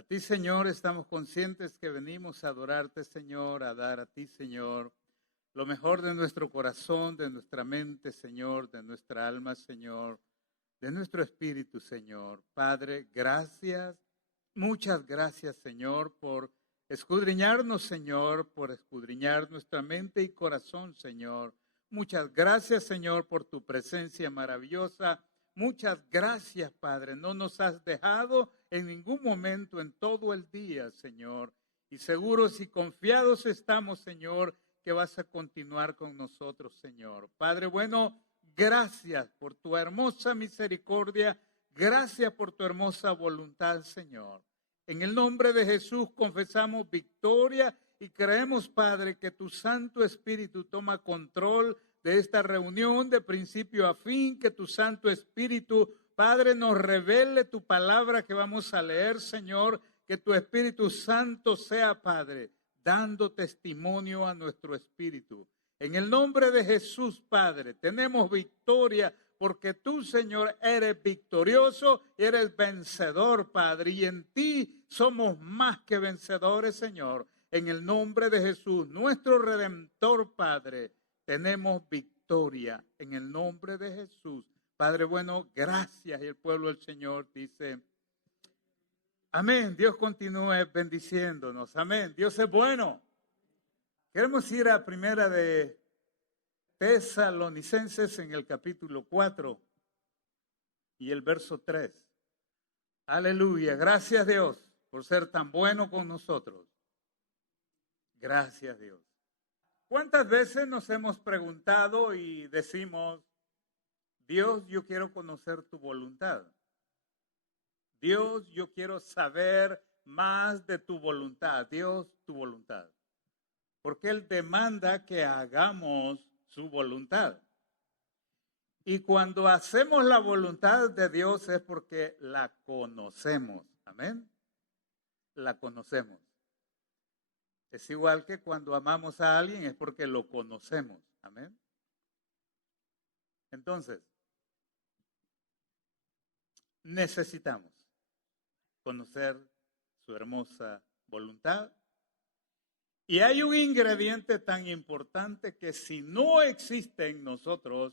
A ti, Señor, estamos conscientes que venimos a adorarte, Señor, a dar a ti, Señor, lo mejor de nuestro corazón, de nuestra mente, Señor, de nuestra alma, Señor, de nuestro espíritu, Señor. Padre, gracias, muchas gracias, Señor, por escudriñarnos, Señor, por escudriñar nuestra mente y corazón, Señor. Muchas gracias, Señor, por tu presencia maravillosa. Muchas gracias, Padre. No nos has dejado en ningún momento en todo el día, Señor. Y seguros y confiados estamos, Señor, que vas a continuar con nosotros, Señor. Padre bueno, gracias por tu hermosa misericordia. Gracias por tu hermosa voluntad, Señor. En el nombre de Jesús confesamos victoria y creemos, Padre, que tu Santo Espíritu toma control de esta reunión de principio a fin, que tu Santo Espíritu, Padre, nos revele tu palabra que vamos a leer, Señor, que tu Espíritu Santo sea, Padre, dando testimonio a nuestro espíritu. En el nombre de Jesús, Padre, tenemos victoria porque tú, Señor, eres victorioso, eres vencedor, Padre, y en ti somos más que vencedores, Señor. En el nombre de Jesús, nuestro Redentor, Padre, tenemos victoria en el nombre de Jesús. Padre bueno, gracias. Y el pueblo del Señor dice, amén. Dios continúe bendiciéndonos. Amén. Dios es bueno. Queremos ir a primera de Tesalonicenses en el capítulo 4 y el verso 3. Aleluya. Gracias Dios por ser tan bueno con nosotros. Gracias Dios. ¿Cuántas veces nos hemos preguntado y decimos, Dios, yo quiero conocer tu voluntad? Dios, yo quiero saber más de tu voluntad. Dios, tu voluntad. Porque Él demanda que hagamos su voluntad. Y cuando hacemos la voluntad de Dios es porque la conocemos. Amén. La conocemos. Es igual que cuando amamos a alguien es porque lo conocemos. Amén. Entonces, necesitamos conocer su hermosa voluntad. Y hay un ingrediente tan importante que si no existe en nosotros,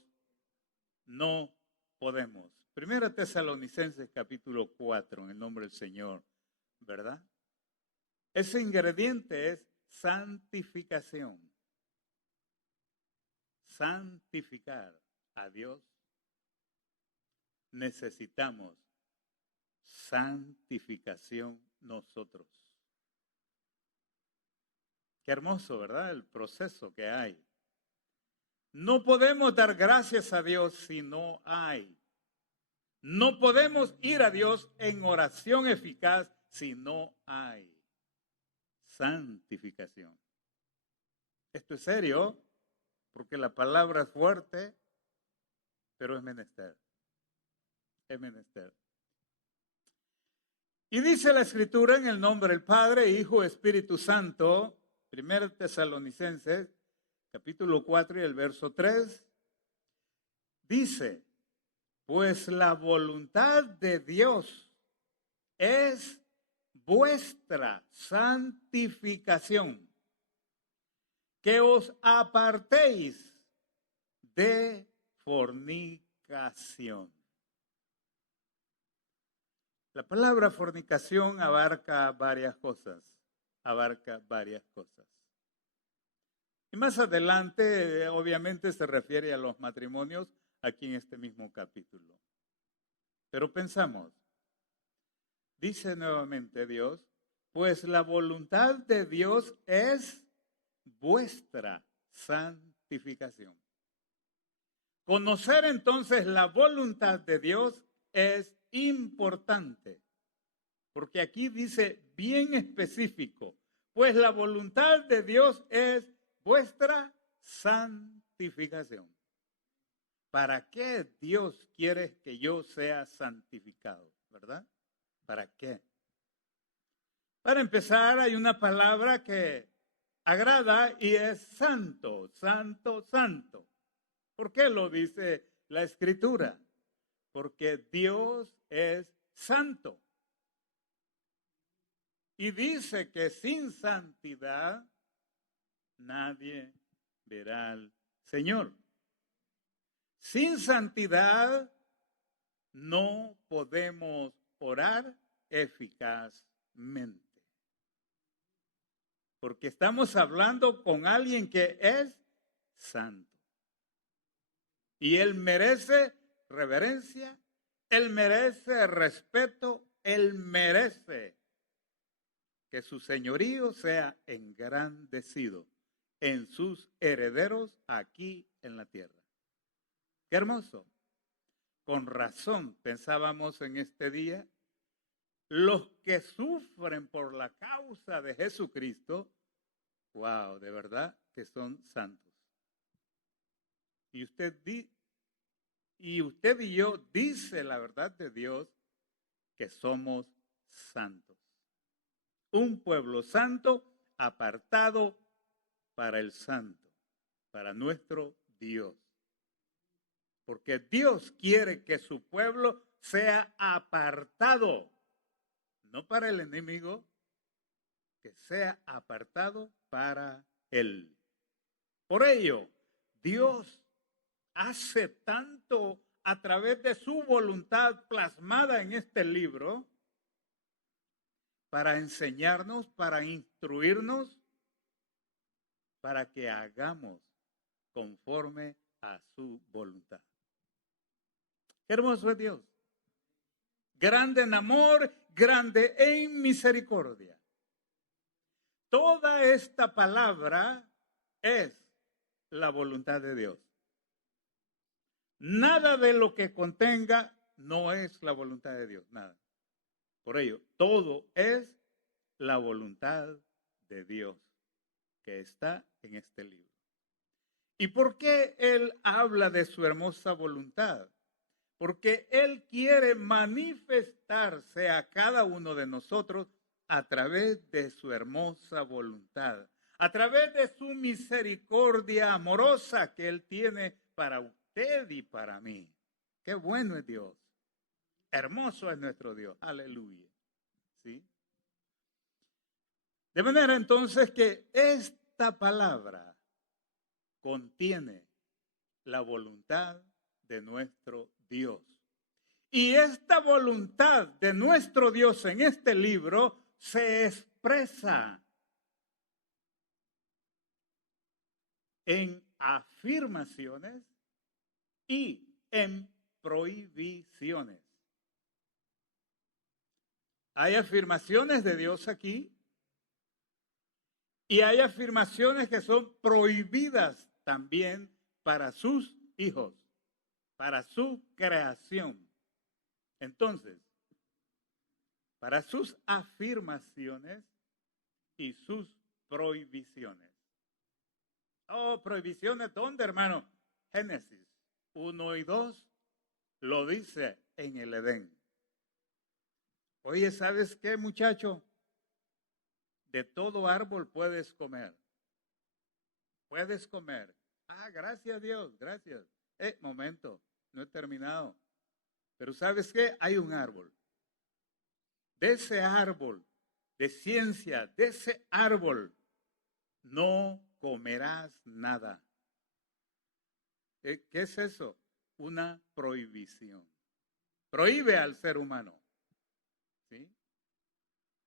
no podemos. Primera Tesalonicenses capítulo 4, en el nombre del Señor, ¿verdad? Ese ingrediente es santificación. Santificar a Dios. Necesitamos santificación nosotros. Qué hermoso, ¿verdad? El proceso que hay. No podemos dar gracias a Dios si no hay. No podemos ir a Dios en oración eficaz si no hay santificación. Esto es serio, porque la palabra es fuerte, pero es menester. Es menester. Y dice la Escritura en el nombre del Padre, Hijo, Espíritu Santo, 1 Tesalonicenses, capítulo 4 y el verso 3, dice, pues la voluntad de Dios es vuestra santificación, que os apartéis de fornicación. La palabra fornicación abarca varias cosas. Y más adelante, obviamente, se refiere a los matrimonios aquí en este mismo capítulo. Pero pensamos, dice nuevamente Dios, pues la voluntad de Dios es vuestra santificación. Conocer entonces la voluntad de Dios es importante, porque aquí dice bien específico, pues la voluntad de Dios es vuestra santificación. ¿Para qué Dios quiere que yo sea santificado? ¿Verdad? ¿Para qué? Para empezar, hay una palabra que agrada y es santo, santo, santo. ¿Por qué lo dice la Escritura? Porque Dios es santo. Y dice que sin santidad nadie verá al Señor. Sin santidad no podemos orar eficazmente. Porque estamos hablando con alguien que es santo. Y Él merece reverencia, Él merece respeto, Él merece que su señorío sea engrandecido en sus herederos aquí en la tierra. Qué hermoso. Con razón pensábamos en este día, los que sufren por la causa de Jesucristo, wow, de verdad que son santos. Y usted y yo dice la verdad de Dios que somos santos. Un pueblo santo apartado para el santo, para nuestro Dios. Porque Dios quiere que su pueblo sea apartado, no para el enemigo, que sea apartado para Él. Por ello, Dios hace tanto a través de su voluntad plasmada en este libro para enseñarnos, para instruirnos, para que hagamos conforme a su voluntad. Qué hermoso es Dios. Grande en amor, grande en misericordia. Toda esta palabra es la voluntad de Dios. Nada de lo que contenga no es la voluntad de Dios, nada. Por ello, todo es la voluntad de Dios que está en este libro. ¿Y por qué Él habla de su hermosa voluntad? Porque Él quiere manifestarse a cada uno de nosotros a través de su hermosa voluntad, a través de su misericordia amorosa que Él tiene para usted y para mí. Qué bueno es Dios. Hermoso es nuestro Dios. Aleluya. ¿Sí? De manera entonces que esta palabra contiene la voluntad de nuestro Dios. Y esta voluntad de nuestro Dios en este libro se expresa en afirmaciones y en prohibiciones. Hay afirmaciones de Dios aquí y hay afirmaciones que son prohibidas también para sus hijos, para su creación. Entonces, para sus afirmaciones y sus prohibiciones. Oh, prohibiciones, ¿dónde, hermano? Génesis 1 y 2 lo dice en el Edén. Oye, ¿sabes qué, muchacho? De todo árbol puedes comer. Puedes comer. Ah, gracias a Dios, gracias. Momento, no he terminado. Pero ¿sabes qué? Hay un árbol. De ese árbol, de ciencia, de ese árbol, no comerás nada. ¿Qué es eso? Una prohibición. Prohíbe al ser humano. ¿Sí?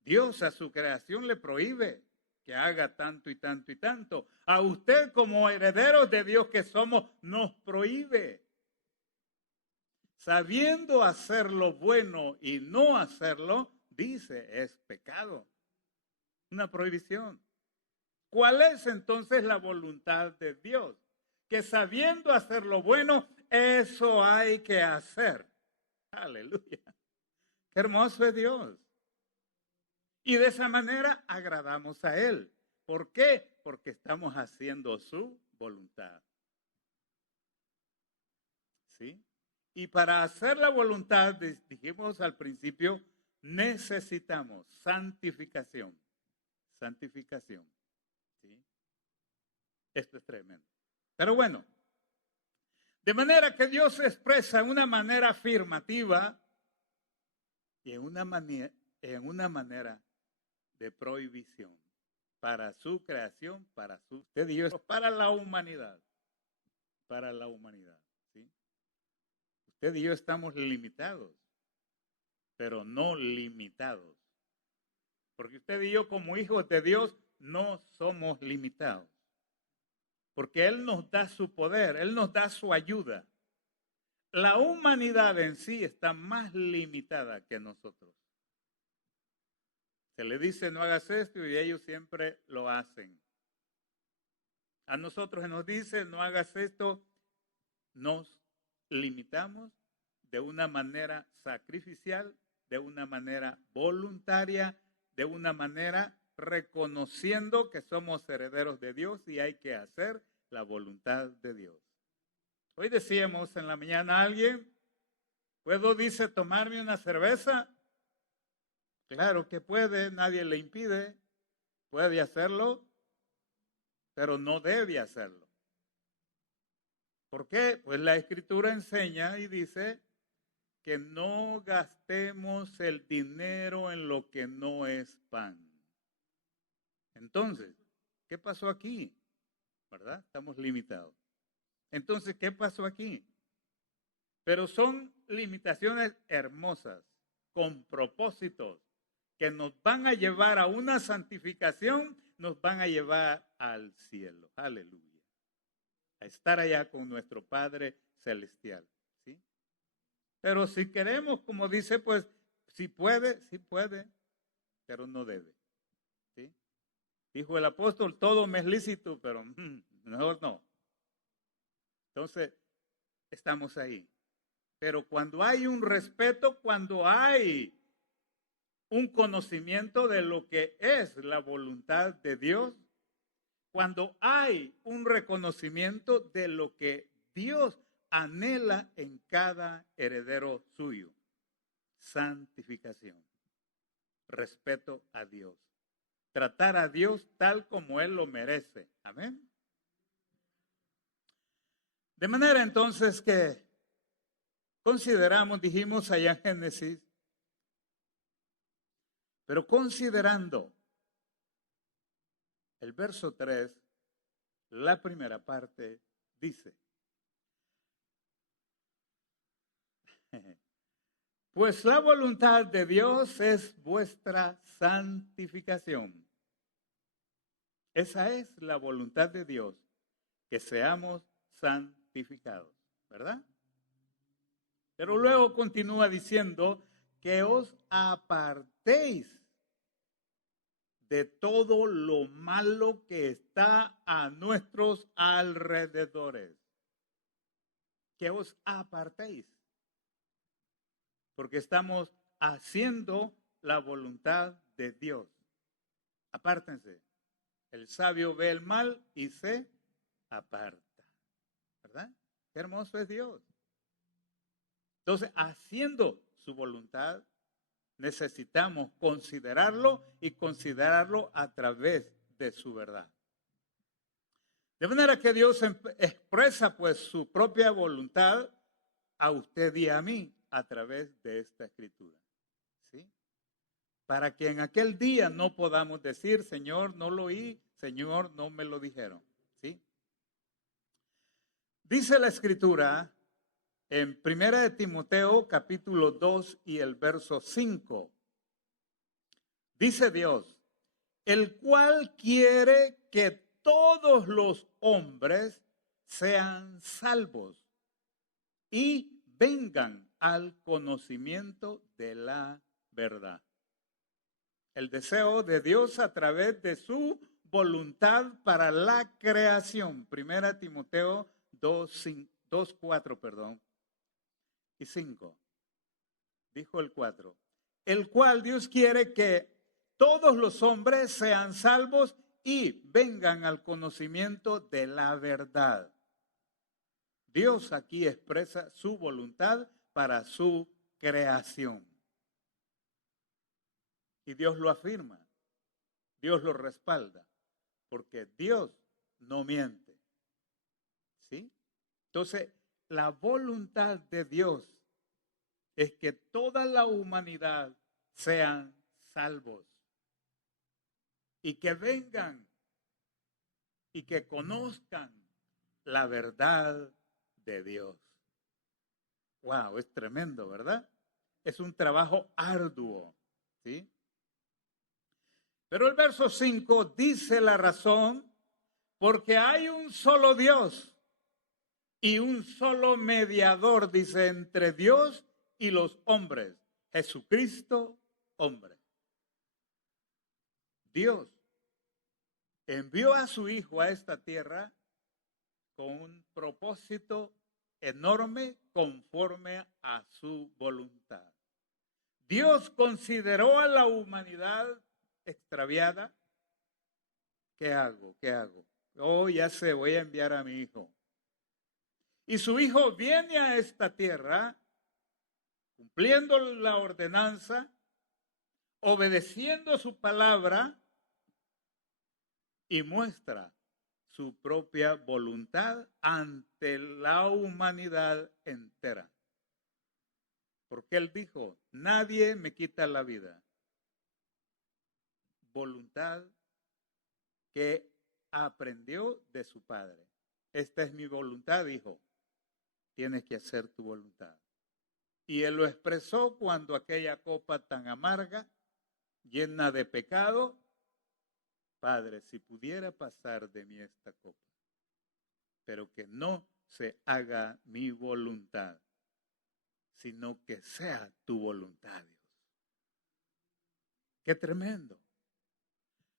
Dios a su creación le prohíbe que haga tanto y tanto y tanto. A usted como herederos de Dios que somos, nos prohíbe. Sabiendo hacer lo bueno y no hacerlo, dice, es pecado. Una prohibición. ¿Cuál es entonces la voluntad de Dios? Que sabiendo hacer lo bueno, eso hay que hacer. Aleluya. Qué hermoso es Dios. Y de esa manera agradamos a Él. ¿Por qué? Porque estamos haciendo su voluntad. ¿Sí? Y para hacer la voluntad, dijimos al principio, necesitamos santificación. Santificación. ¿Sí? Esto es tremendo. Pero bueno, de manera que Dios se expresa en una manera afirmativa y en una manera de prohibición para su creación, usted y yo, para la humanidad, ¿sí? Usted y yo estamos limitados, pero no limitados. Porque usted y yo como hijos de Dios no somos limitados. Porque Él nos da su poder, Él nos da su ayuda. La humanidad en sí está más limitada que nosotros. Se le dice no hagas esto y ellos siempre lo hacen. A nosotros se nos dice no hagas esto, nos limitamos de una manera sacrificial, de una manera voluntaria, de una manera reconociendo que somos herederos de Dios y hay que hacer la voluntad de Dios. Hoy decíamos en la mañana a alguien, ¿puedo, dice, tomarme una cerveza? Claro que puede, nadie le impide, puede hacerlo, pero no debe hacerlo. ¿Por qué? Pues la Escritura enseña y dice que no gastemos el dinero en lo que no es pan. Entonces, ¿qué pasó aquí? ¿Verdad? Estamos limitados. Entonces, ¿qué pasó aquí? Pero son limitaciones hermosas, con propósitos, que nos van a llevar a una santificación, nos van a llevar al cielo. Aleluya. A estar allá con nuestro Padre Celestial. ¿Sí? Pero si queremos, como dice, pues, si puede, pero no debe. ¿Sí? Dijo el apóstol, todo me es lícito, pero mejor no. Entonces, estamos ahí. Pero cuando hay un respeto, cuando hay un conocimiento de lo que es la voluntad de Dios, cuando hay un reconocimiento de lo que Dios anhela en cada heredero suyo, santificación, respeto a Dios, tratar a Dios tal como Él lo merece. Amén. De manera entonces que consideramos, dijimos allá en Génesis, pero considerando el verso 3, la primera parte dice, pues la voluntad de Dios es vuestra santificación. Esa es la voluntad de Dios, que seamos santificados, ¿verdad? Pero luego continúa diciendo que os apartéis de todo lo malo que está a nuestros alrededores. Que os apartéis. Porque estamos haciendo la voluntad de Dios. Apártense. El sabio ve el mal y se aparta. ¿Verdad? Qué hermoso es Dios. Entonces, haciendo su voluntad, necesitamos considerarlo y considerarlo a través de su verdad. De manera que Dios expresa pues su propia voluntad a usted y a mí a través de esta escritura. ¿Sí? Para que en aquel día no podamos decir, Señor, no lo oí, Señor, no me lo dijeron. ¿Sí? Dice la escritura en 1 de Timoteo capítulo 2 y el verso 5. Dice Dios, el cual quiere que todos los hombres sean salvos y vengan al conocimiento de la verdad. El deseo de Dios a través de su voluntad para la creación. 1 Timoteo 2, 4, y 5. Dijo el 4. El cual Dios quiere que todos los hombres sean salvos y vengan al conocimiento de la verdad. Dios aquí expresa su voluntad para su creación. Y Dios lo afirma, Dios lo respalda, porque Dios no miente. ¿Sí? Entonces, la voluntad de Dios es que toda la humanidad sean salvos. y que vengan y que conozcan la verdad de Dios. Wow, es tremendo, ¿verdad? Es un trabajo arduo, ¿sí? Pero el verso 5 dice la razón, porque hay un solo Dios y un solo mediador, dice, entre Dios y los hombres, Jesucristo, hombre. Dios envió a su Hijo a esta tierra con un propósito enorme conforme a su voluntad. Dios consideró a la humanidad extraviada. ¿Qué hago? ¿Qué hago? Oh, ya sé, voy a enviar a mi hijo. Y su hijo viene a esta tierra cumpliendo la ordenanza, obedeciendo su palabra y muestra su propia voluntad ante la humanidad entera. Porque él dijo, nadie me quita la vida. Voluntad que aprendió de su padre. Esta es mi voluntad, hijo. Tienes que hacer tu voluntad. Y él lo expresó cuando aquella copa tan amarga, llena de pecado, Padre, si pudiera pasar de mí esta copa, pero que no se haga mi voluntad, sino que sea tu voluntad, Dios. Qué tremendo.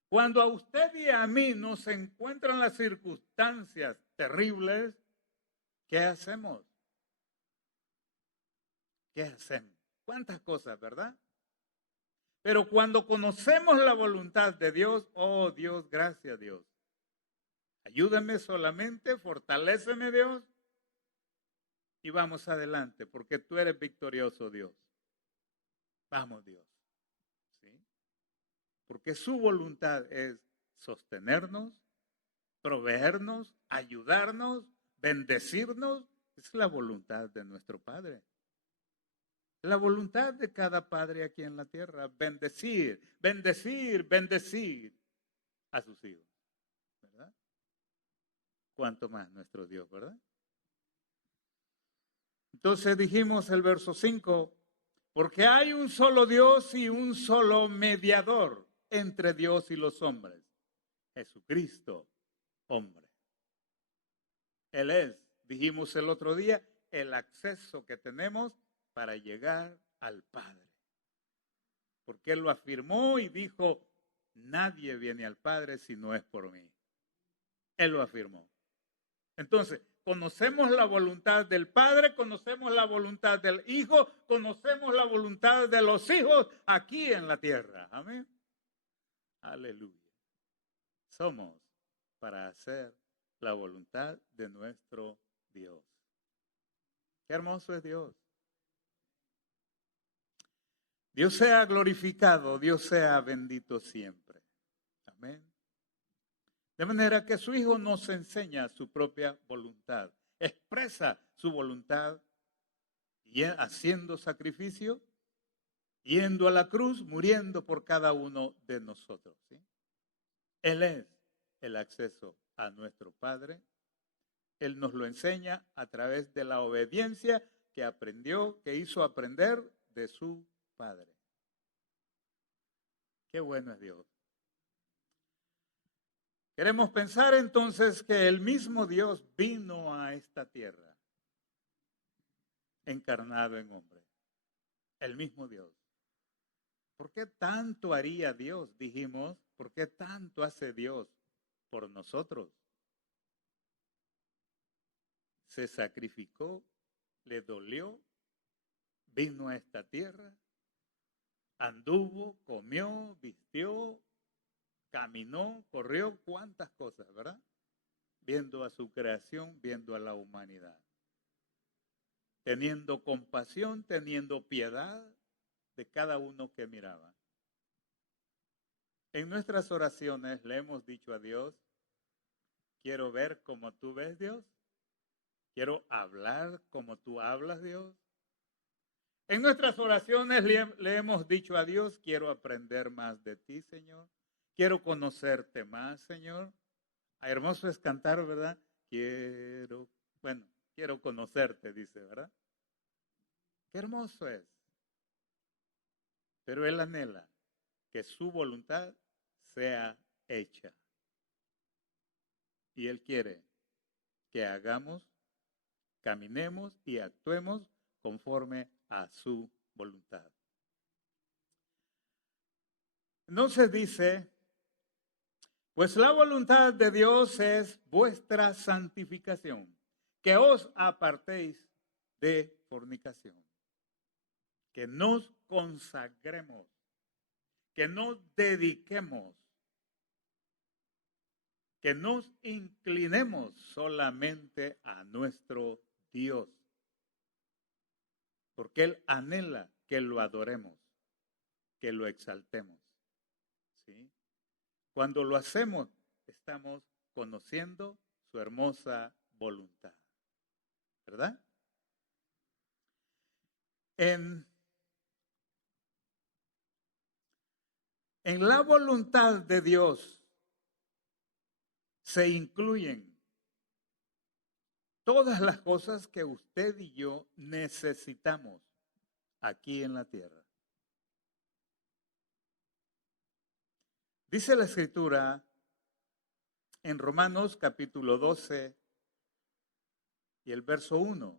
Cuando a usted y a mí nos encuentran las circunstancias terribles, ¿qué hacemos? ¿Qué hacemos? ¿Cuántas cosas, verdad? Pero cuando conocemos la voluntad de Dios, oh Dios, gracias Dios. Ayúdame solamente, fortaléceme Dios y vamos adelante, porque tú eres victorioso Dios. Vamos Dios. ¿Sí? Porque su voluntad es sostenernos, proveernos, ayudarnos, bendecirnos. Es la voluntad de nuestro Padre. La voluntad de cada padre aquí en la tierra, bendecir, bendecir, bendecir a sus hijos, ¿verdad? Cuanto más nuestro Dios, ¿verdad? Entonces dijimos el verso 5, porque hay un solo Dios y un solo mediador entre Dios y los hombres, Jesucristo, hombre. Él es, dijimos el otro día, el acceso que tenemos para llegar al Padre. Porque Él lo afirmó y dijo, nadie viene al Padre si no es por mí. Él lo afirmó. Entonces, conocemos la voluntad del Padre, conocemos la voluntad del Hijo, conocemos la voluntad de los hijos aquí en la tierra. Amén. Aleluya. Somos para hacer la voluntad de nuestro Dios. Qué hermoso es Dios. Dios sea glorificado, Dios sea bendito siempre. Amén. De manera que su Hijo nos enseña su propia voluntad, expresa su voluntad y haciendo sacrificio, yendo a la cruz, muriendo por cada uno de nosotros. ¿Sí? Él es el acceso a nuestro Padre. Él nos lo enseña a través de la obediencia que aprendió, que hizo aprender de su Padre. Qué bueno es Dios. Queremos pensar entonces que el mismo Dios vino a esta tierra, encarnado en hombre. El mismo Dios. ¿Por qué tanto haría Dios? Dijimos, ¿por qué tanto hace Dios por nosotros? Se sacrificó, le dolió, vino a esta tierra, anduvo, comió, vistió, caminó, corrió, cuántas cosas, ¿verdad? Viendo a su creación, viendo a la humanidad. Teniendo compasión, teniendo piedad de cada uno que miraba. En nuestras oraciones le hemos dicho a Dios, quiero ver como tú ves, Dios. Quiero hablar como tú hablas, Dios. En nuestras oraciones le hemos dicho a Dios, quiero aprender más de ti, Señor. Quiero conocerte más, Señor. Hermoso es cantar, ¿verdad? Quiero conocerte, dice, ¿verdad? Qué hermoso es. Pero Él anhela que su voluntad sea hecha. Y Él quiere que hagamos, caminemos y actuemos conforme a su voluntad. Entonces dice, pues la voluntad de Dios es vuestra santificación, que os apartéis de fornicación, que nos consagremos, que nos dediquemos, que nos inclinemos solamente a nuestro Dios, porque Él anhela que lo adoremos, que lo exaltemos. ¿Sí? Cuando lo hacemos, estamos conociendo su hermosa voluntad, ¿verdad? En la voluntad de Dios se incluyen todas las cosas que usted y yo necesitamos aquí en la tierra. Dice la Escritura en Romanos capítulo 12 y el verso 1,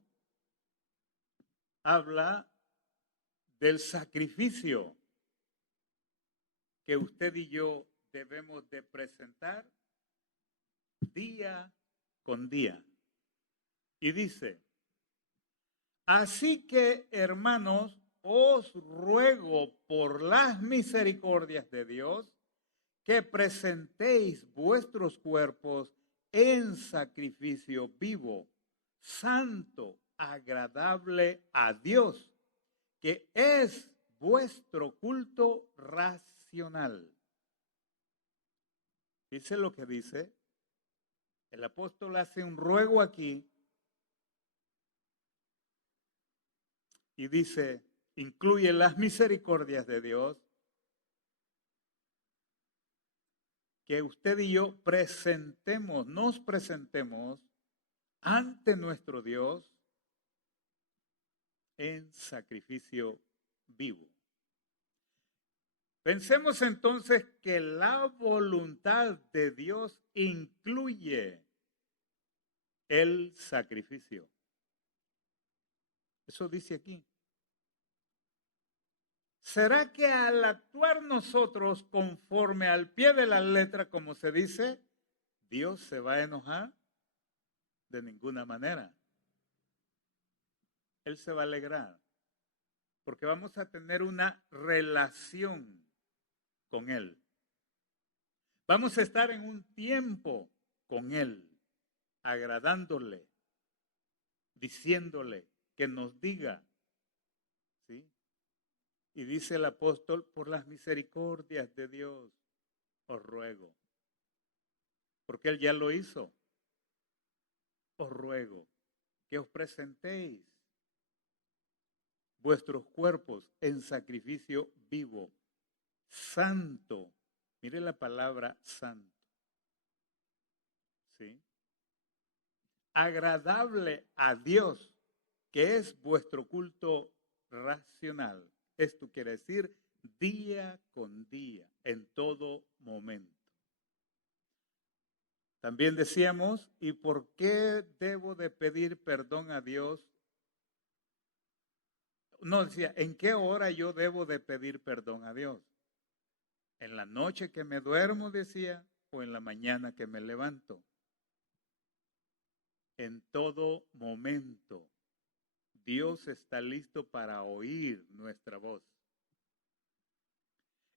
habla del sacrificio que usted y yo debemos de presentar día con día. Y dice, así que, hermanos, os ruego por las misericordias de Dios que presentéis vuestros cuerpos en sacrificio vivo, santo, agradable a Dios, que es vuestro culto racional. Dice lo que dice. El apóstol hace un ruego aquí y dice, incluye las misericordias de Dios, que usted y yo nos presentemos ante nuestro Dios en sacrificio vivo. Pensemos entonces que la voluntad de Dios incluye el sacrificio. Eso dice aquí. ¿Será que al actuar nosotros conforme al pie de la letra, como se dice, Dios se va a enojar? De ninguna manera. Él se va a alegrar, porque vamos a tener una relación con Él. Vamos a estar en un tiempo con Él, agradándole, diciéndole que nos diga, ¿sí? Y dice el apóstol, por las misericordias de Dios, os ruego, porque Él ya lo hizo, os ruego que os presentéis vuestros cuerpos en sacrificio vivo, santo. Mire la palabra santo. ¿Sí? Agradable a Dios, que es vuestro culto racional. Esto quiere decir día con día, en todo momento. También decíamos, ¿y por qué debo de pedir perdón a Dios? No, decía, ¿en qué hora yo debo de pedir perdón a Dios? ¿En la noche que me duermo, decía, o en la mañana que me levanto? En todo momento, Dios está listo para oír nuestra voz.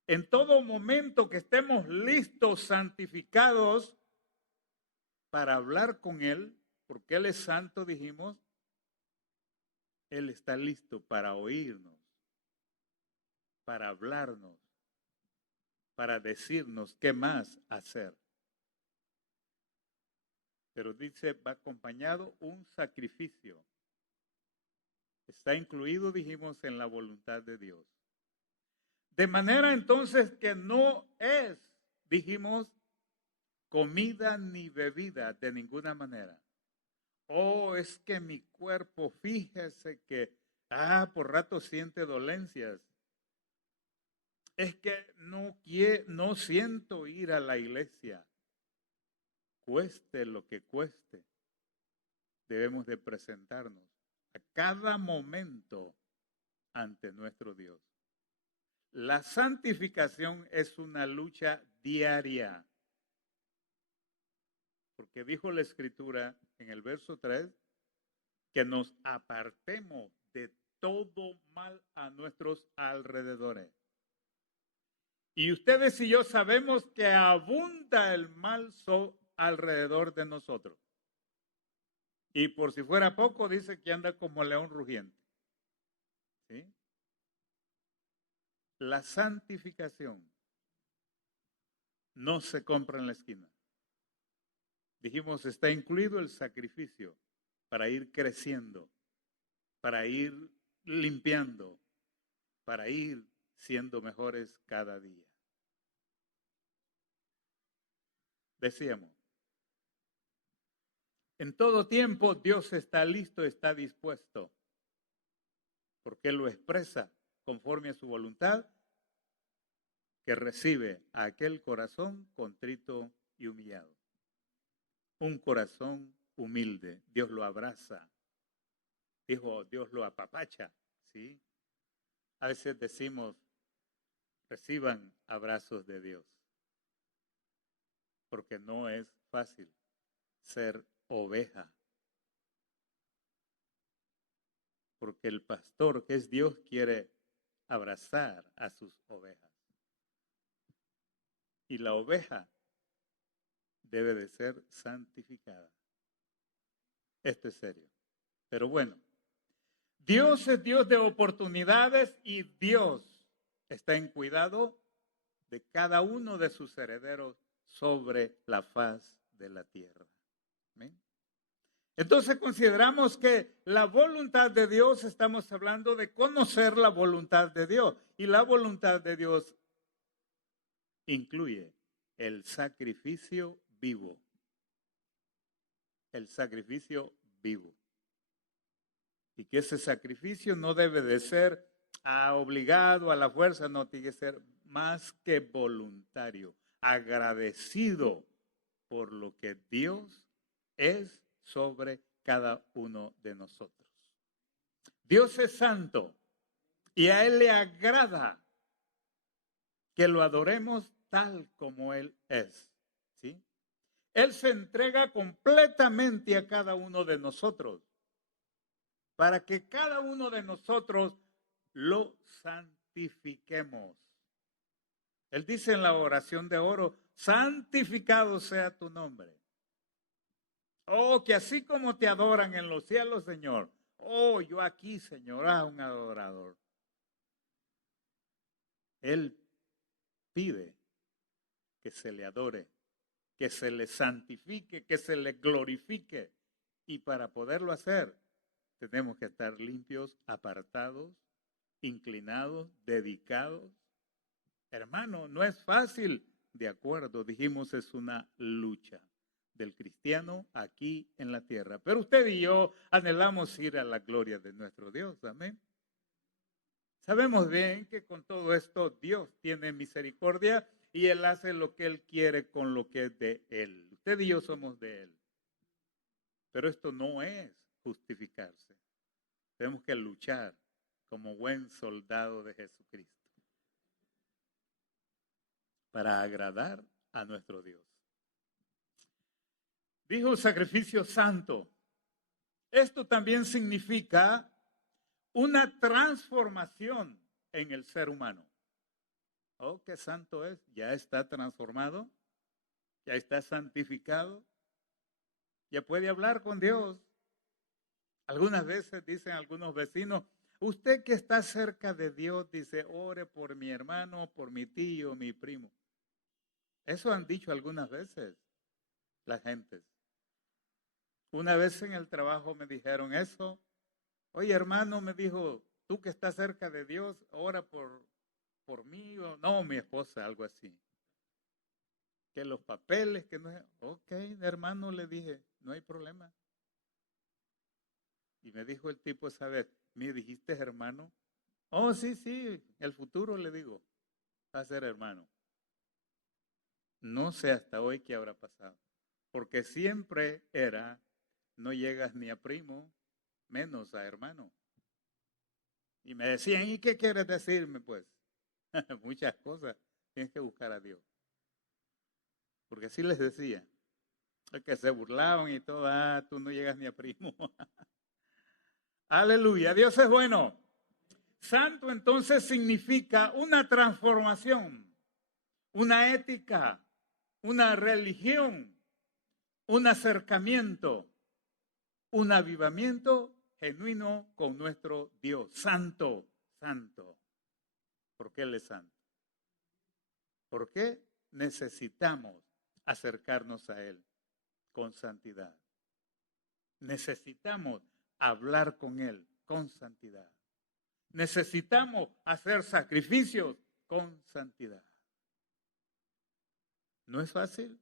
En todo momento que estemos listos, santificados, para hablar con Él, porque Él es santo, dijimos, Él está listo para oírnos, para hablarnos, para decirnos qué más hacer. Pero dice, va acompañado un sacrificio. Está incluido, dijimos, en la voluntad de Dios. De manera entonces que no es Dijimos, comida ni bebida de ninguna manera. Oh, es que mi cuerpo, fíjese que, por rato siente dolencias. Es que no siento ir a la iglesia. Cueste lo que cueste, debemos de presentarnos a cada momento ante nuestro Dios. La santificación es una lucha diaria. Porque dijo la Escritura en el verso 3 que nos apartemos de todo mal a nuestros alrededores. Y ustedes y yo sabemos que abunda el mal alrededor de nosotros. Y por si fuera poco, dice que anda como león rugiente. ¿Sí? La santificación no se compra en la esquina. Dijimos, está incluido el sacrificio para ir creciendo, para ir limpiando, para ir siendo mejores cada día. Decíamos, en todo tiempo Dios está listo, está dispuesto, porque Él lo expresa conforme a su voluntad, que recibe a aquel corazón contrito y humillado. Un corazón humilde, Dios lo abraza, Dios lo apapacha, ¿sí? A veces decimos, reciban abrazos de Dios, porque no es fácil ser oveja, porque el pastor, que es Dios, quiere abrazar a sus ovejas. Y la oveja debe de ser santificada. Esto es serio. Pero bueno, Dios es Dios de oportunidades y Dios está en cuidado de cada uno de sus herederos sobre la faz de la tierra. ¿Amén? Entonces consideramos que la voluntad de Dios, estamos hablando de conocer la voluntad de Dios. Y la voluntad de Dios incluye el sacrificio vivo. El sacrificio vivo. Y que ese sacrificio no debe de ser obligado a la fuerza, no, tiene que ser más que voluntario, agradecido por lo que Dios es sobre cada uno de nosotros. Dios es santo y a Él le agrada que lo adoremos tal como Él es, ¿sí? Él se entrega completamente a cada uno de nosotros para que cada uno de nosotros lo santifiquemos. Él dice en la oración de oro, santificado sea tu nombre. Oh, que así como te adoran en los cielos, Señor. Oh, yo aquí, Señor, un adorador. Él pide que se le adore, que se le santifique, que se le glorifique. Y para poderlo hacer, tenemos que estar limpios, apartados, inclinados, dedicados. Hermano, no es fácil, de acuerdo, dijimos, es una lucha del cristiano aquí en la tierra. Pero usted y yo anhelamos ir a la gloria de nuestro Dios, amén. Sabemos bien que con todo esto Dios tiene misericordia y Él hace lo que Él quiere con lo que es de Él. Usted y yo somos de Él. Pero esto no es justificarse. Tenemos que luchar como buen soldado de Jesucristo para agradar a nuestro Dios. Dijo sacrificio santo. Esto también significa una transformación en el ser humano. Oh, qué santo es. Ya está transformado, ya está santificado, ya puede hablar con Dios. Algunas veces dicen algunos vecinos, usted que está cerca de Dios, dice, ore por mi hermano, por mi tío, mi primo. Eso han dicho algunas veces las gentes. Una vez en el trabajo me dijeron eso. Oye, hermano, me dijo, tú que estás cerca de Dios, ora por mí. O no, mi esposa, algo así. que los papeles, que no es. Ok, hermano, le dije, no hay problema. Y me dijo el tipo esa vez, ¿me dijiste hermano? Oh, sí, el futuro le digo, va a ser hermano. No sé hasta hoy qué habrá pasado, porque siempre era, no llegas ni a primo, menos a hermano. Y me decían, ¿y qué quieres decirme? Pues muchas cosas, tienes que buscar a Dios. Porque así les decía, que se burlaban y todo, tú no llegas ni a primo. Aleluya, Dios es bueno. Santo entonces significa una transformación, una ética, una religión, un acercamiento, un avivamiento genuino con nuestro Dios. Santo, santo. ¿Por qué Él es santo? ¿Por qué necesitamos acercarnos a Él con santidad? Necesitamos hablar con Él con santidad. Necesitamos hacer sacrificios con santidad. No es fácil,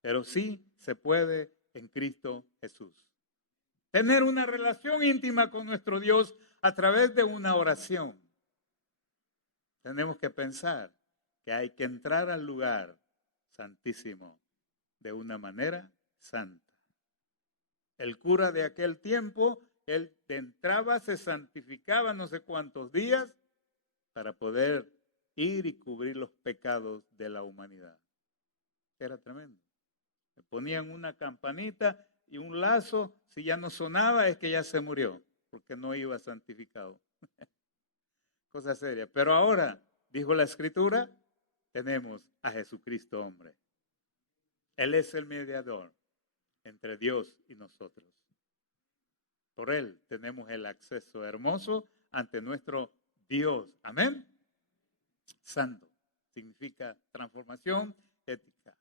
pero sí se puede en Cristo Jesús. Tener una relación íntima con nuestro Dios a través de una oración. Tenemos que pensar que hay que entrar al lugar santísimo de una manera santa. El cura de aquel tiempo, él entraba, se santificaba no sé cuántos días para poder ir y cubrir los pecados de la humanidad. Era tremendo. Le ponían una campanita y un lazo, si ya no sonaba es que ya se murió, porque no iba santificado. Cosa seria. Pero ahora, dijo la Escritura, tenemos a Jesucristo hombre. Él es el mediador entre Dios y nosotros. Por Él tenemos el acceso hermoso ante nuestro Dios. Amén. Santo significa transformación ética.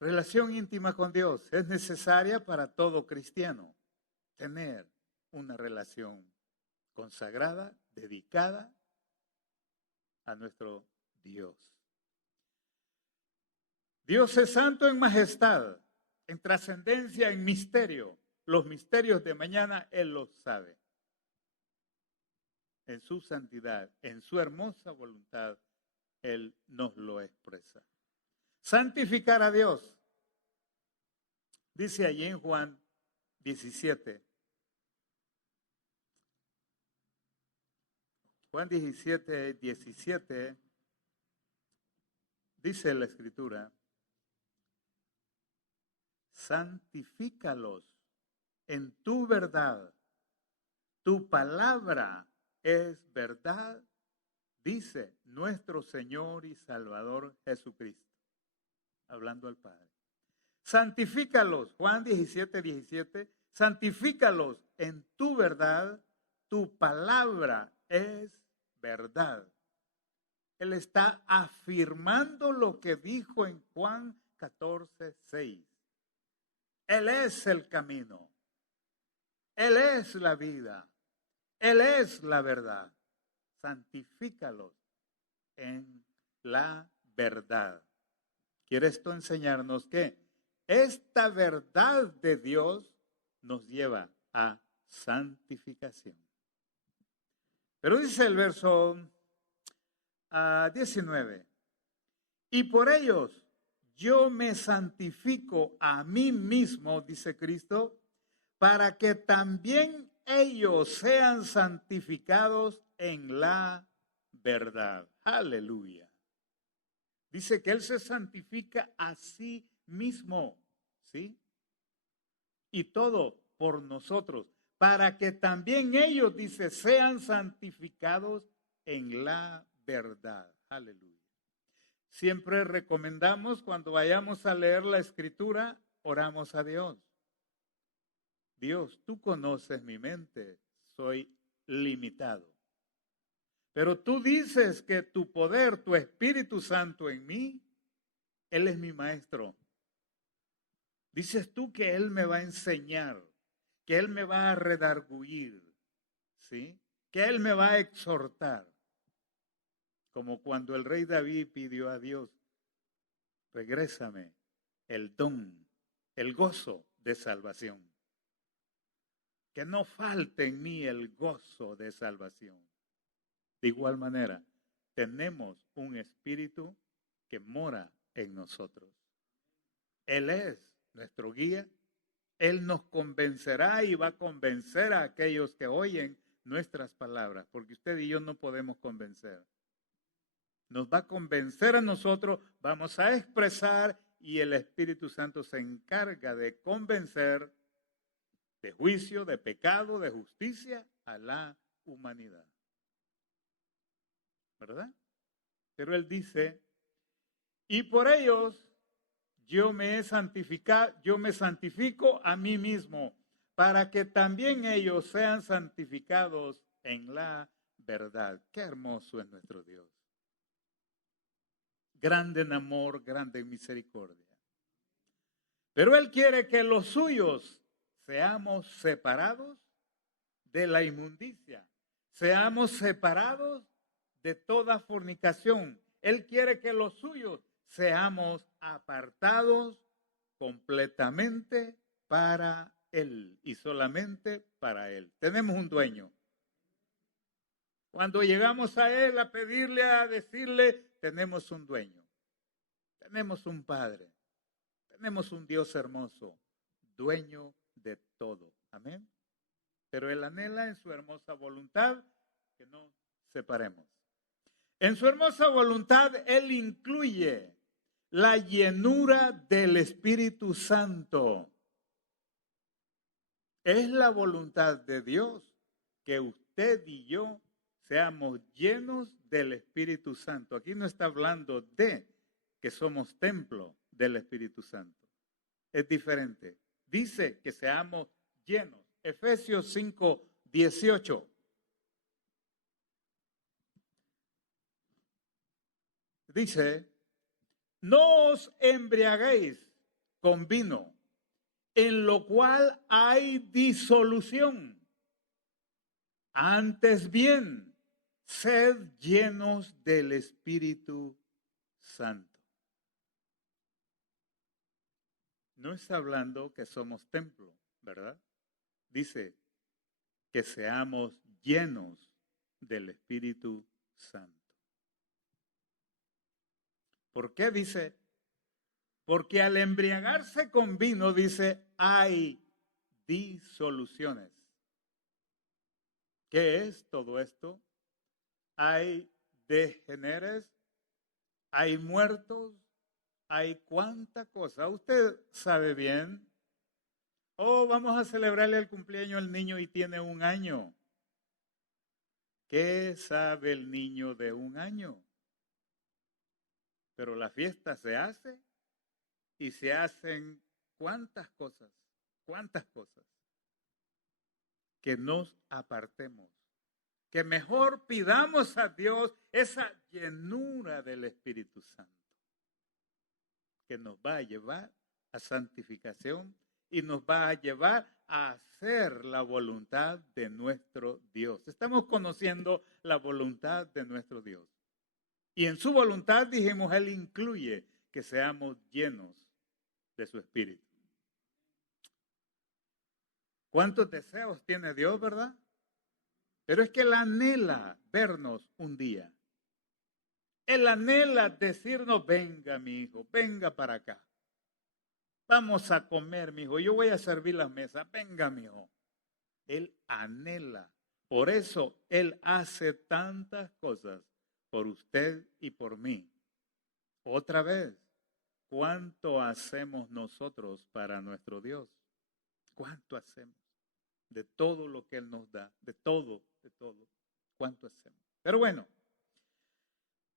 Relación íntima con Dios es necesaria para todo cristiano. Tener una relación consagrada, dedicada a nuestro Dios. Dios es santo en majestad, en trascendencia, en misterio. Los misterios de mañana Él los sabe. En su santidad, en su hermosa voluntad, Él nos lo expresa. Santificar a Dios. Dice allí en Juan 17. Juan 17, 17, dice la Escritura, santifícalos en tu verdad. Tu palabra es verdad, dice nuestro Señor y Salvador Jesucristo, hablando al Padre. Santifícalos, Juan 17, 17, santifícalos en tu verdad, tu palabra es verdad. Él está afirmando lo que dijo en Juan 14, 6. Él es el camino, Él es la vida, Él es la verdad. Santifícalos en la verdad. ¿Quiere esto enseñarnos qué? Esta verdad de Dios nos lleva a santificación. Pero dice el verso 19, y por ellos yo me santifico a mí mismo, dice Cristo, para que también ellos sean santificados en la verdad. Aleluya. Dice que Él se santifica a sí mismo, ¿sí? Y todo por nosotros, para que también ellos, dice, sean santificados en la verdad. Aleluya. Siempre recomendamos cuando vayamos a leer la Escritura, oramos a Dios. Dios, tú conoces mi mente, soy limitado. Pero tú dices que tu poder, tu Espíritu Santo en mí, Él es mi maestro. Dices tú que Él me va a enseñar, que Él me va a redarguir, ¿sí? Que Él me va a exhortar. Como cuando el rey David pidió a Dios, regrésame el don, el gozo de salvación. Que no falte en mí el gozo de salvación. De igual manera, tenemos un espíritu que mora en nosotros. Él es nuestro guía. Él nos convencerá y va a convencer a aquellos que oyen nuestras palabras, porque usted y yo no podemos convencer. Nos va a convencer a nosotros, vamos a expresar y el Espíritu Santo se encarga de convencer de juicio, de pecado, de justicia a la humanidad. ¿Verdad? Pero él dice, y por ellos yo me santifico a mí mismo, para que también ellos sean santificados en la verdad. Qué hermoso es nuestro Dios. Grande en amor, grande en misericordia. Pero Él quiere que los suyos seamos separados de la inmundicia, seamos separados de toda fornicación. Él quiere que los suyos seamos apartados completamente para Él y solamente para Él. Tenemos un dueño. Cuando llegamos a Él a pedirle, a decirle, tenemos un dueño, tenemos un Padre, tenemos un Dios hermoso, dueño de todo. Amén. Pero Él anhela en su hermosa voluntad que nos separemos. En su hermosa voluntad, Él incluye la llenura del Espíritu Santo. Es la voluntad de Dios que usted y yo seamos llenos del Espíritu Santo. Aquí no está hablando de que somos templo del Espíritu Santo. Es diferente. Dice que seamos llenos. Efesios 5:18. Dice, no os embriaguéis con vino, en lo cual hay disolución. Antes bien, sed llenos del Espíritu Santo. No está hablando que somos templo, ¿verdad? Dice que seamos llenos del Espíritu Santo. ¿Por qué dice? Porque al embriagarse con vino, dice, hay disoluciones. ¿Qué es todo esto? Hay degeneres, hay muertos, hay cuánta cosa. Usted sabe bien. Oh, vamos a celebrarle el cumpleaños al niño y tiene 1 año. ¿Qué sabe el niño de 1 año? Pero la fiesta se hace y se hacen cuántas cosas, que nos apartemos, que mejor pidamos a Dios esa llenura del Espíritu Santo, que nos va a llevar a santificación y nos va a llevar a hacer la voluntad de nuestro Dios. Estamos conociendo la voluntad de nuestro Dios. Y en su voluntad, dijimos, Él incluye que seamos llenos de su Espíritu. ¿Cuántos deseos tiene Dios, verdad? Pero es que Él anhela vernos un día. Él anhela decirnos, venga mi hijo, venga para acá. Vamos a comer, mi hijo, yo voy a servir las mesas, venga mi hijo. Él anhela. Por eso Él hace tantas cosas por usted y por mí. Otra vez, ¿cuánto hacemos nosotros para nuestro Dios? ¿Cuánto hacemos? De todo lo que Él nos da, de todo. ¿Cuánto hacemos? Pero bueno,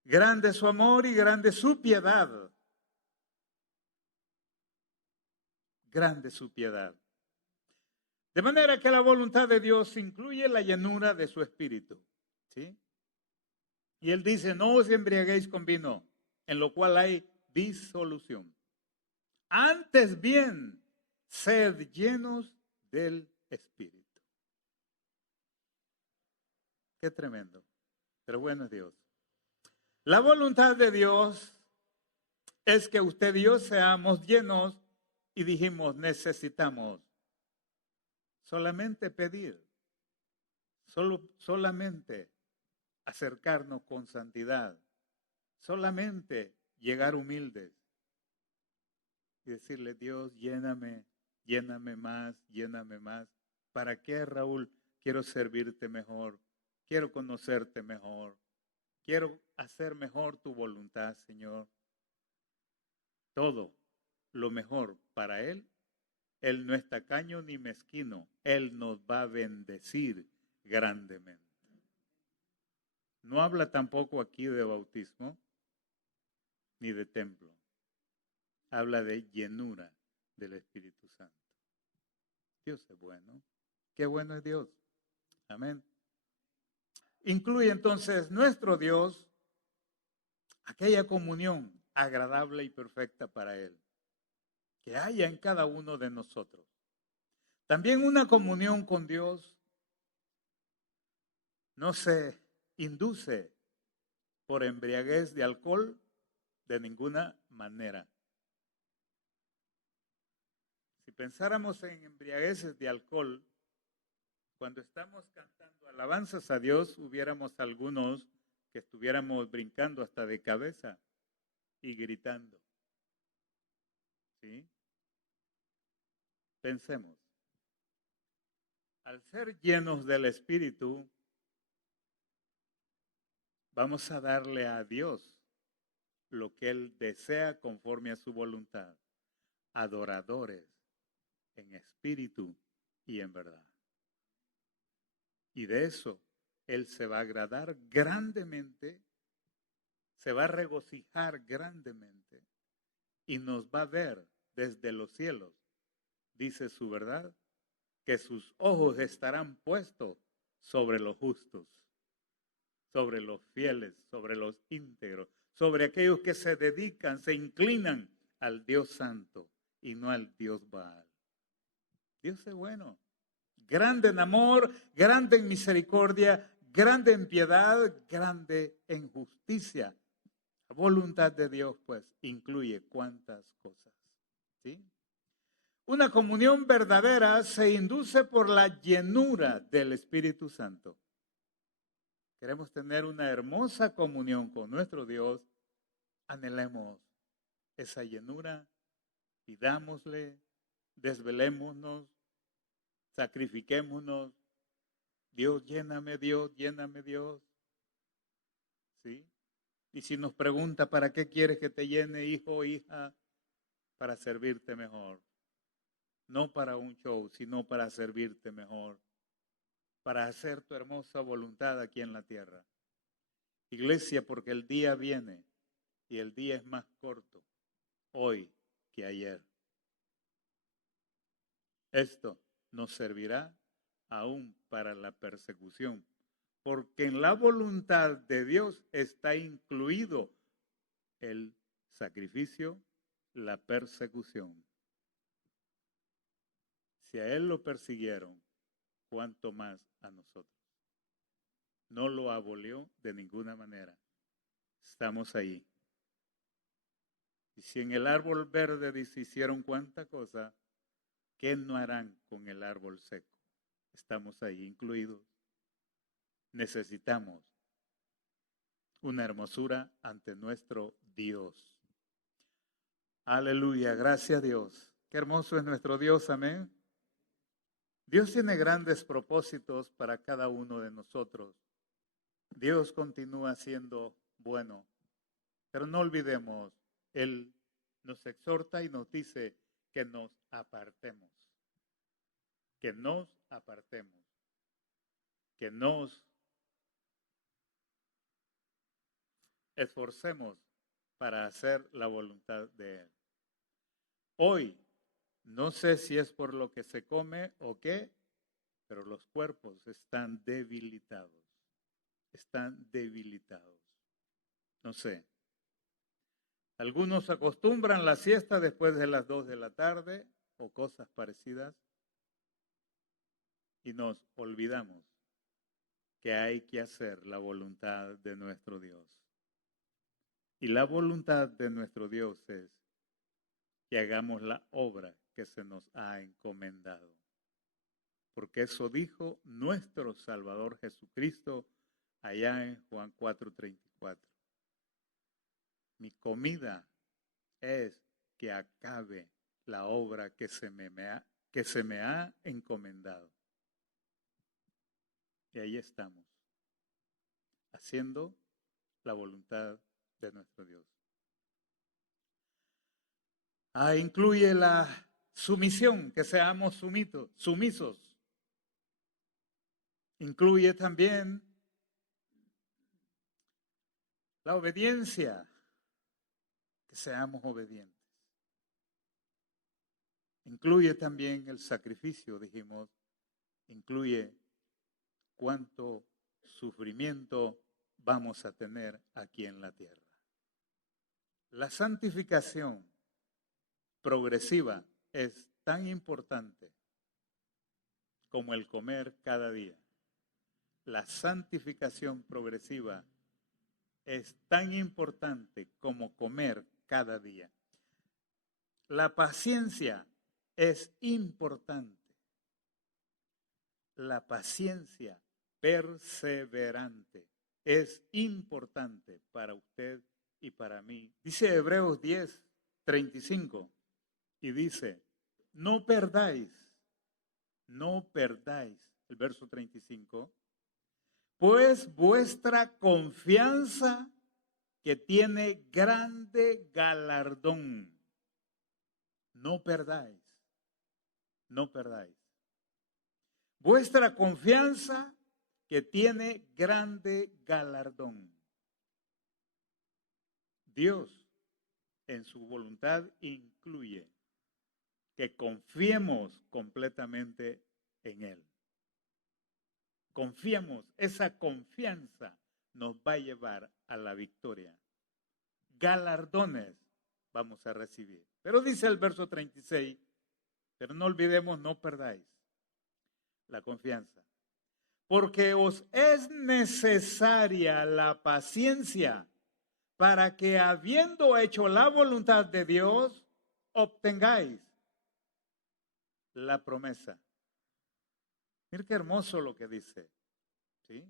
grande es su amor y grande su piedad. Grande su piedad. De manera que la voluntad de Dios incluye la llenura de su espíritu. ¿Sí? Y Él dice, no os embriaguéis con vino, en lo cual hay disolución. Antes bien, sed llenos del Espíritu. Qué tremendo. Pero bueno es Dios. La voluntad de Dios es que usted y yo seamos llenos y dijimos, necesitamos solamente pedir, solamente acercarnos con santidad, solamente llegar humildes y decirle, Dios, lléname, lléname más, lléname más. ¿Para qué, Raúl? Quiero servirte mejor, quiero conocerte mejor, quiero hacer mejor tu voluntad, Señor. Todo lo mejor para Él. Él no es tacaño ni mezquino. Él nos va a bendecir grandemente. No habla tampoco aquí de bautismo ni de templo. Habla de llenura del Espíritu Santo. Dios es bueno. Qué bueno es Dios. Amén. Incluye entonces nuestro Dios aquella comunión agradable y perfecta para Él que haya en cada uno de nosotros. También una comunión con Dios no se induce por embriaguez de alcohol de ninguna manera. Si pensáramos en embriagueces de alcohol, cuando estamos cantando alabanzas a Dios, hubiéramos algunos que estuviéramos brincando hasta de cabeza y gritando. ¿Sí? Pensemos. Al ser llenos del Espíritu, vamos a darle a Dios lo que Él desea conforme a su voluntad. Adoradores en espíritu y en verdad. Y de eso Él se va a agradar grandemente, se va a regocijar grandemente y nos va a ver desde los cielos, dice su verdad, que sus ojos estarán puestos sobre los justos, sobre los fieles, sobre los íntegros, sobre aquellos que se dedican, se inclinan al Dios Santo y no al Dios Baal. Dios es bueno, grande en amor, grande en misericordia, grande en piedad, grande en justicia. La voluntad de Dios, pues, incluye cuántas cosas, ¿sí? Una comunión verdadera se induce por la llenura del Espíritu Santo. Queremos tener una hermosa comunión con nuestro Dios, anhelemos esa llenura, pidámosle, desvelémonos, sacrifiquémonos. Dios, lléname, Dios, lléname, Dios. ¿Sí? Y si nos pregunta, ¿para qué quieres que te llene, hijo o hija? Para servirte mejor. No para un show, sino para servirte mejor. Para hacer tu hermosa voluntad aquí en la tierra. Iglesia, porque el día viene y el día es más corto hoy que ayer. Esto nos servirá aún para la persecución, porque en la voluntad de Dios está incluido el sacrificio, la persecución. Si a Él lo persiguieron, ¿cuánto más a nosotros? No lo abolió de ninguna manera. Estamos ahí. Y si en el árbol verde hicieron cuánta cosa, ¿qué no harán con el árbol seco? Estamos ahí incluidos. Necesitamos una hermosura ante nuestro Dios. Aleluya, gracias a Dios. Qué hermoso es nuestro Dios, amén. Dios tiene grandes propósitos para cada uno de nosotros. Dios continúa siendo bueno, pero no olvidemos, Él nos exhorta y nos dice que nos apartemos, que nos apartemos, que nos esforcemos para hacer la voluntad de Él. Hoy, no sé si es por lo que se come o qué, pero los cuerpos están debilitados. Están debilitados. No sé. Algunos acostumbran la siesta después de las 2 de la tarde o cosas parecidas y nos olvidamos que hay que hacer la voluntad de nuestro Dios. Y la voluntad de nuestro Dios es que hagamos la obra que se nos ha encomendado. Porque eso dijo nuestro Salvador Jesucristo allá en Juan 4:34. Mi comida es que acabe la obra que se me ha encomendado. Y ahí estamos, haciendo la voluntad de nuestro Dios. Incluye la sumisión, que seamos sumisos. Incluye también la obediencia, que seamos obedientes. Incluye también el sacrificio, dijimos, incluye cuánto sufrimiento vamos a tener aquí en la tierra. La santificación progresiva es tan importante como el comer cada día. La santificación progresiva es tan importante como comer cada día. La paciencia es importante. La paciencia perseverante es importante para usted y para mí. Dice Hebreos 10:35 y dice, no perdáis, el verso 35, pues vuestra confianza que tiene grande galardón. No perdáis. Vuestra confianza que tiene grande galardón. Dios en su voluntad incluye que confiemos completamente en Él. Confiemos, esa confianza nos va a llevar a la victoria. Galardones vamos a recibir. Pero dice el verso 36, pero no olvidemos, no perdáis la confianza. Porque os es necesaria la paciencia para que habiendo hecho la voluntad de Dios, obtengáis la promesa. Mira qué hermoso lo que dice, ¿sí?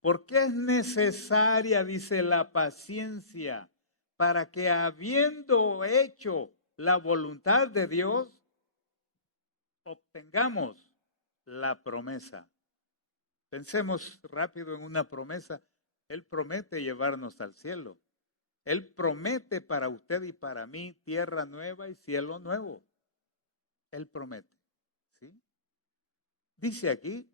Porque es necesaria, dice, la paciencia para que habiendo hecho la voluntad de Dios, obtengamos la promesa. Pensemos rápido en una promesa. Él promete llevarnos al cielo. Él promete para usted y para mí tierra nueva y cielo nuevo. Él promete, ¿sí? Dice aquí,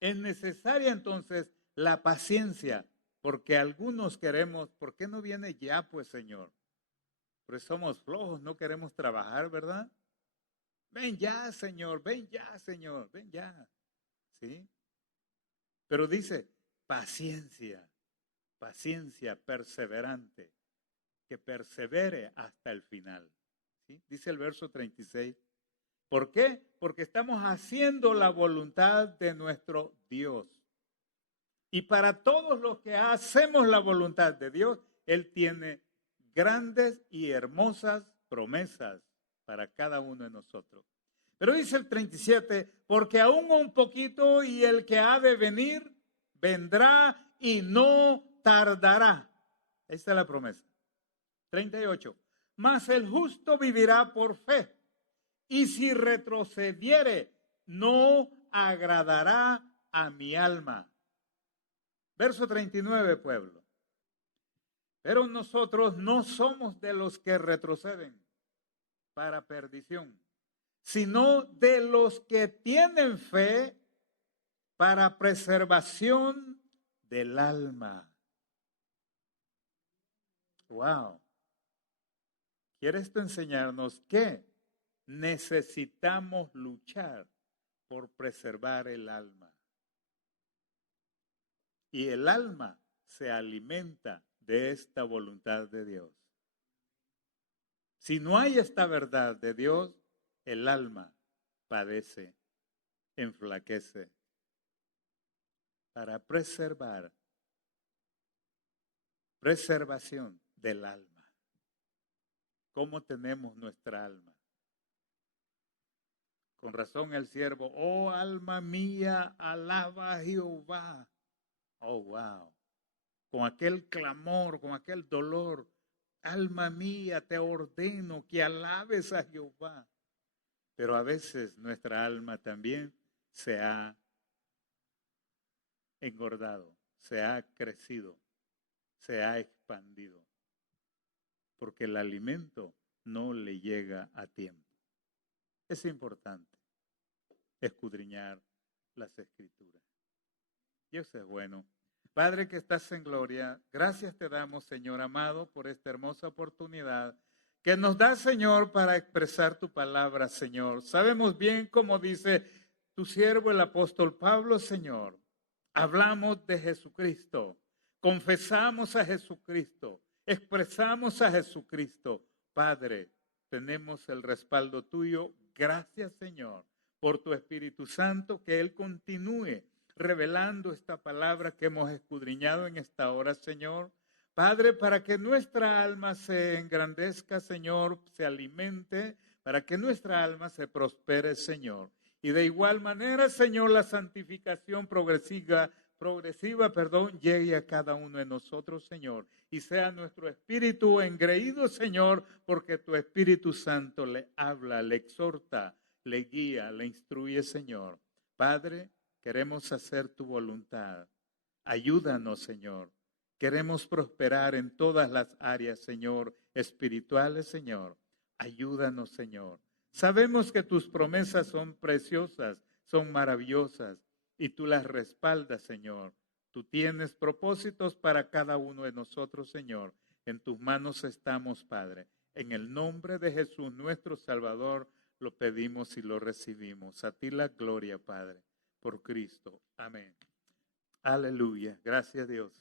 es necesaria entonces la paciencia, porque algunos queremos, ¿por qué no viene ya, pues, Señor? Pues somos flojos, no queremos trabajar, ¿verdad? Ven ya, Señor, ven ya, Señor, ven ya, ¿sí? Pero dice, paciencia perseverante, que persevere hasta el final, ¿sí? Dice el verso 36. ¿Por qué? Porque estamos haciendo la voluntad de nuestro Dios. Y para todos los que hacemos la voluntad de Dios, Él tiene grandes y hermosas promesas para cada uno de nosotros. Pero dice el 37, porque aún un poquito y el que ha de venir, vendrá y no tardará. Ahí está la promesa. 38, mas el justo vivirá por fe. Y si retrocediere, no agradará a mi alma. Verso 39, pueblo. Pero nosotros no somos de los que retroceden para perdición, sino de los que tienen fe para preservación del alma. Wow. ¿Quiere esto enseñarnos que necesitamos luchar por preservar el alma? Y el alma se alimenta de esta voluntad de Dios. Si no hay esta verdad de Dios, el alma padece, enflaquece. Para preservar Preservación del alma. ¿Cómo tenemos nuestra alma? Con razón el siervo, oh alma mía, alaba a Jehová. Oh, wow. Con aquel clamor, con aquel dolor, alma mía, te ordeno que alabes a Jehová. Pero a veces nuestra alma también se ha engordado, se ha crecido, se ha expandido, porque el alimento no le llega a tiempo. Es importante escudriñar las Escrituras. Dios es bueno. Padre que estás en gloria, gracias te damos, Señor amado, por esta hermosa oportunidad que nos da, Señor, para expresar tu palabra, Señor. Sabemos bien, como dice tu siervo el apóstol Pablo, Señor, hablamos de Jesucristo, confesamos a Jesucristo, expresamos a Jesucristo. Padre, tenemos el respaldo tuyo. Gracias, Señor, por tu Espíritu Santo, que Él continúe revelando esta palabra que hemos escudriñado en esta hora, Señor. Padre, para que nuestra alma se engrandezca, Señor, se alimente, para que nuestra alma se prospere, Señor. Y de igual manera, Señor, la santificación progresiva, llegue a cada uno de nosotros, Señor. Y sea nuestro espíritu engreído, Señor, porque tu Espíritu Santo le habla, le exhorta, le guía, le instruye, Señor. Padre, queremos hacer tu voluntad. Ayúdanos, Señor. Queremos prosperar en todas las áreas, Señor, espirituales, Señor. Ayúdanos, Señor. Sabemos que tus promesas son preciosas, son maravillosas y tú las respaldas, Señor. Tú tienes propósitos para cada uno de nosotros, Señor. En tus manos estamos, Padre. En el nombre de Jesús, nuestro Salvador, lo pedimos y lo recibimos. A ti la gloria, Padre, por Cristo. Amén. Aleluya. Gracias a Dios.